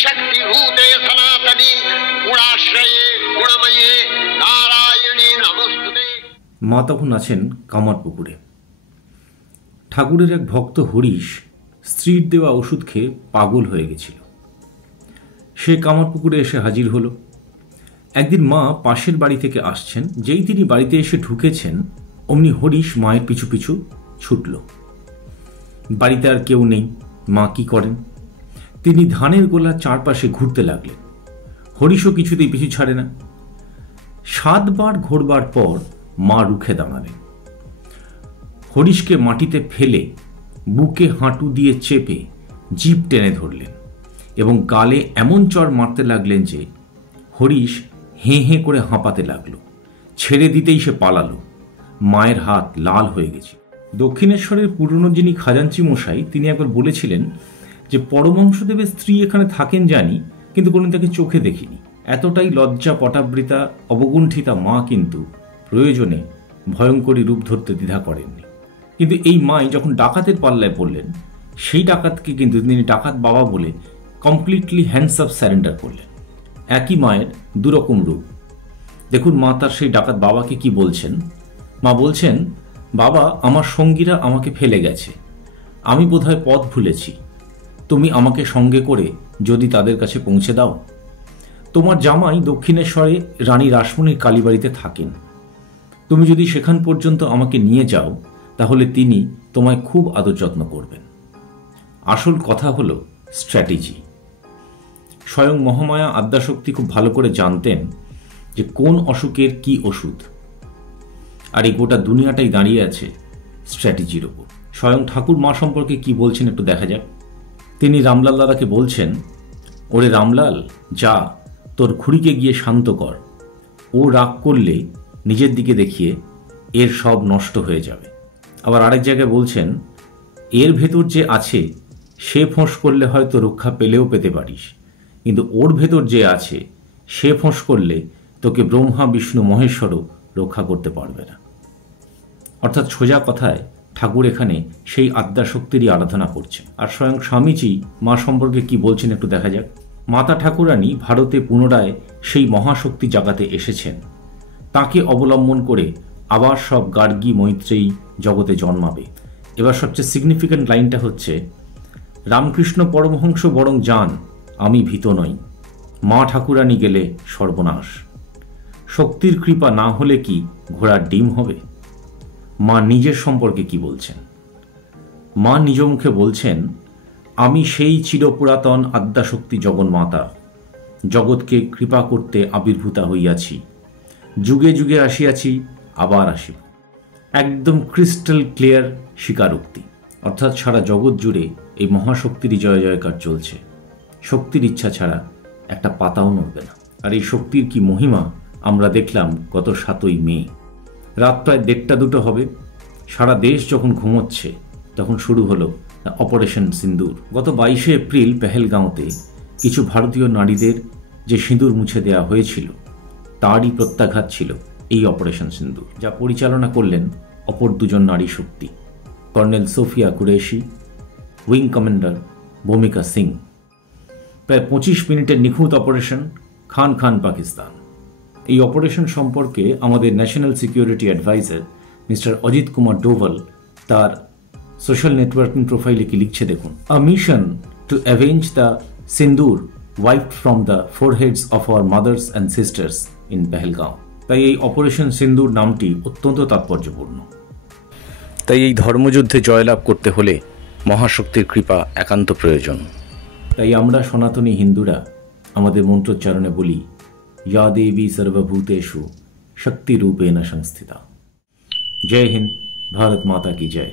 शक्तिभूते सनातनी गुणाश्रये गुणमये नारायणी नमस्ते। মা তখন আছেন কামারপুকুরে। ঠাকুরের এক ভক্ত হরিশ স্ত্রীর দেওয়া ওষুধ খেয়ে পাগল হয়ে গেছিল। সে কামারপুকুরে এসে হাজির হলো। একদিন মা পাশের বাড়ি থেকে আসছেন, যেই তিনি বাড়িতে এসে ঢুকেছেন অমনি হরিশ মায়ের পিছু পিছু ছুটল। বাড়িতে আর কেউ নেই। মা কি করেন? তিনি ধানের গোলার চারপাশে ঘুরতে লাগলেন। হরিশও কিছুতেই পিছু ছাড়ে না। 7 বার ঘোরবার পর মা রুখে দাঁড়ালেন। হরিশকে মাটিতে ফেলে বুকে হাঁটু দিয়ে চেপে জিভ টেনে ধরলেন এবং গালে এমন চড় মারতে লাগলেন যে হরিশ হেঁ হেঁ করে হাঁপাতে লাগলো। ছেড়ে দিতেই সে পালালো। মায়ের হাত লাল হয়ে গেছে। দক্ষিণেশ্বরের পুরনো যিনি খাজাঞ্চি মশাই, তিনি একবার বলেছিলেন যে পরমহংসদেবের স্ত্রী এখানে থাকেন জানি, কিন্তু কোনোদিন তাকে চোখে দেখিনি। এতটাই লজ্জা পটাবৃতা অবগুণ্ঠিতা মা কিন্তু প্রয়োজনে ভয়ঙ্করী রূপ ধরতে দ্বিধা করেননি। কিন্তু এই মাই যখন ডাকাতের পাল্লায় পড়লেন, সেই ডাকাতকে কিন্তু তিনি ডাকাত বাবা বলে কমপ্লিটলি হ্যান্ডস অফ স্যারেন্ডার করলেন। একই মায়ের দুরকম রূপ। দেখুন মা তার সেই ডাকাত বাবাকে কি বলছেন। মা বলছেন, বাবা, আমার সঙ্গীরা আমাকে ফেলে গেছে, আমি বোধহয় পথ ভুলেছি, তুমি আমাকে সঙ্গে করে যদি তাদের কাছে পৌঁছে দাও। তোমার জামাই দক্ষিণেশ্বরে রানী রাসমণির কালীবাড়িতে থাকেন, তুমি যদি সেখান পর্যন্ত আমাকে নিয়ে যাও তাহলে তিনি তোমায় খুব আদর যত্ন করবেন। আসল কথা হলো স্ট্র্যাটেজি। স্বয়ং মহামায়া আদ্যাশক্তি খুব ভালো করে জানতেন যে কোন অসুখের কি ওষুধ, আর এই গোটা দুনিয়াটাই দাঁড়িয়ে আছে স্ট্র্যাটেজির ওপর। স্বয়ং ঠাকুর মা সম্পর্কে কি বলছেন একটু দেখা যাক। তিনি রামলাল দাদাকে বলছেন, ওরে রামলাল, যা তোর খুড়িকে গিয়ে শান্ত কর, ও রাগ করলে নিজের দিকে দেখিয়ে এর সব নষ্ট হয়ে যাবে। আবার আরেক জায়গায় বলছেন, এর ভেতর যে আছে সে ফোঁস করলে হয়তো রক্ষা পেলেও পেতে পারিস, কিন্তু ওর ভেতর যে আছে সে ফোঁস করলে তোকে ব্রহ্মা বিষ্ণু মহেশ্বরও রক্ষা করতে পারবে না। অর্থাৎ সোজা কথায় ঠাকুর এখানে সেই আদ্যাশক্তিরই আরাধনা করছেন। আর স্বয়ং স্বামীজি মা সম্পর্কে কি বলছেন একটু দেখা যাক। মাতা ঠাকুরানী ভারতে পুনরায় সেই মহাশক্তি জাগাতে এসেছেন। তাকে অবলম্বন করে আবার সব গার্গী মৈত্রেয়ী জগতে জন্মাবে। এবার সবচেয়ে সিগনিফিক্যান্ট লাইনটা হচ্ছে, রামকৃষ্ণ পরমহংস বরং যান, আমি ভীত নই, মা ঠাকুরানী গেলে সর্বনাশ। শক্তির কৃপা না হলে কি ঘোড়ার ডিম হবে? মা নিজের সম্পর্কে কি বলছেন? মা নিজ মুখে বলছেন, আমি সেই চিরপুরাতন আদ্যাশক্তি জগন্মাতা, জগৎকে কৃপা করতে আবির্ভূতা হইয়াছি, যুগে যুগে আসিয়াছি, আবার আসিব। একদম ক্রিস্টাল ক্লিয়ার স্বীকারোক্তি। অর্থাৎ সারা জগৎ জুড়ে এই মহাশক্তিরই জয় জয়কার চলছে। শক্তির ইচ্ছা ছাড়া একটা পাতাও নড়বে না। আর এই শক্তির কি মহিমা আমরা দেখলাম গত 7ই মে। রাত প্রায় 1:30-2 হবে। সারা দেশ যখন ঘুমোচ্ছে তখন শুরু হলো অপারেশন সিন্দুর। গত 22শে এপ্রিল পেহেলগাঁওতে কিছু ভারতীয় নারীদের যে সিঁদুর মুছে দেওয়া হয়েছিল তারই প্রত্যাঘাত ছিল এই অপারেশন সিন্দুর, যা পরিচালনা করলেন অপর 2জন নারী শক্তি, colonel Sofiya Qureshi, wing commander Bhumika Singh. প্রায় 25 মিনিটের নিখুঁত অপারেশন, খান খান পাকিস্তান। এই অপারেশন সম্পর্কে আমাদের national security adviser mister Ajit Kumar Doval তার সোশ্যাল নেটওয়ার্কিং প্রোফাইলে কি লিখছে দেখুন। A mission to avenge the sindoor wiped from the foreheads of our mothers and sisters in Pahalgam. তাই এই অপারেশন সিন্দুর নামটি অত্যন্ত তাৎপর্যপূর্ণ। তাই এই ধর্মযুদ্ধে জয়লাভ করতে হলে মহাশক্তির কৃপা একান্ত প্রয়োজন। তাই আমরা সনাতনী হিন্দুরা আমাদের মন্ত্রোচ্চারণে বলি, या देवी सर्वभूतेषु शक्ति रूपेण संस्थिता। जय हिंद, भारत माता की जय।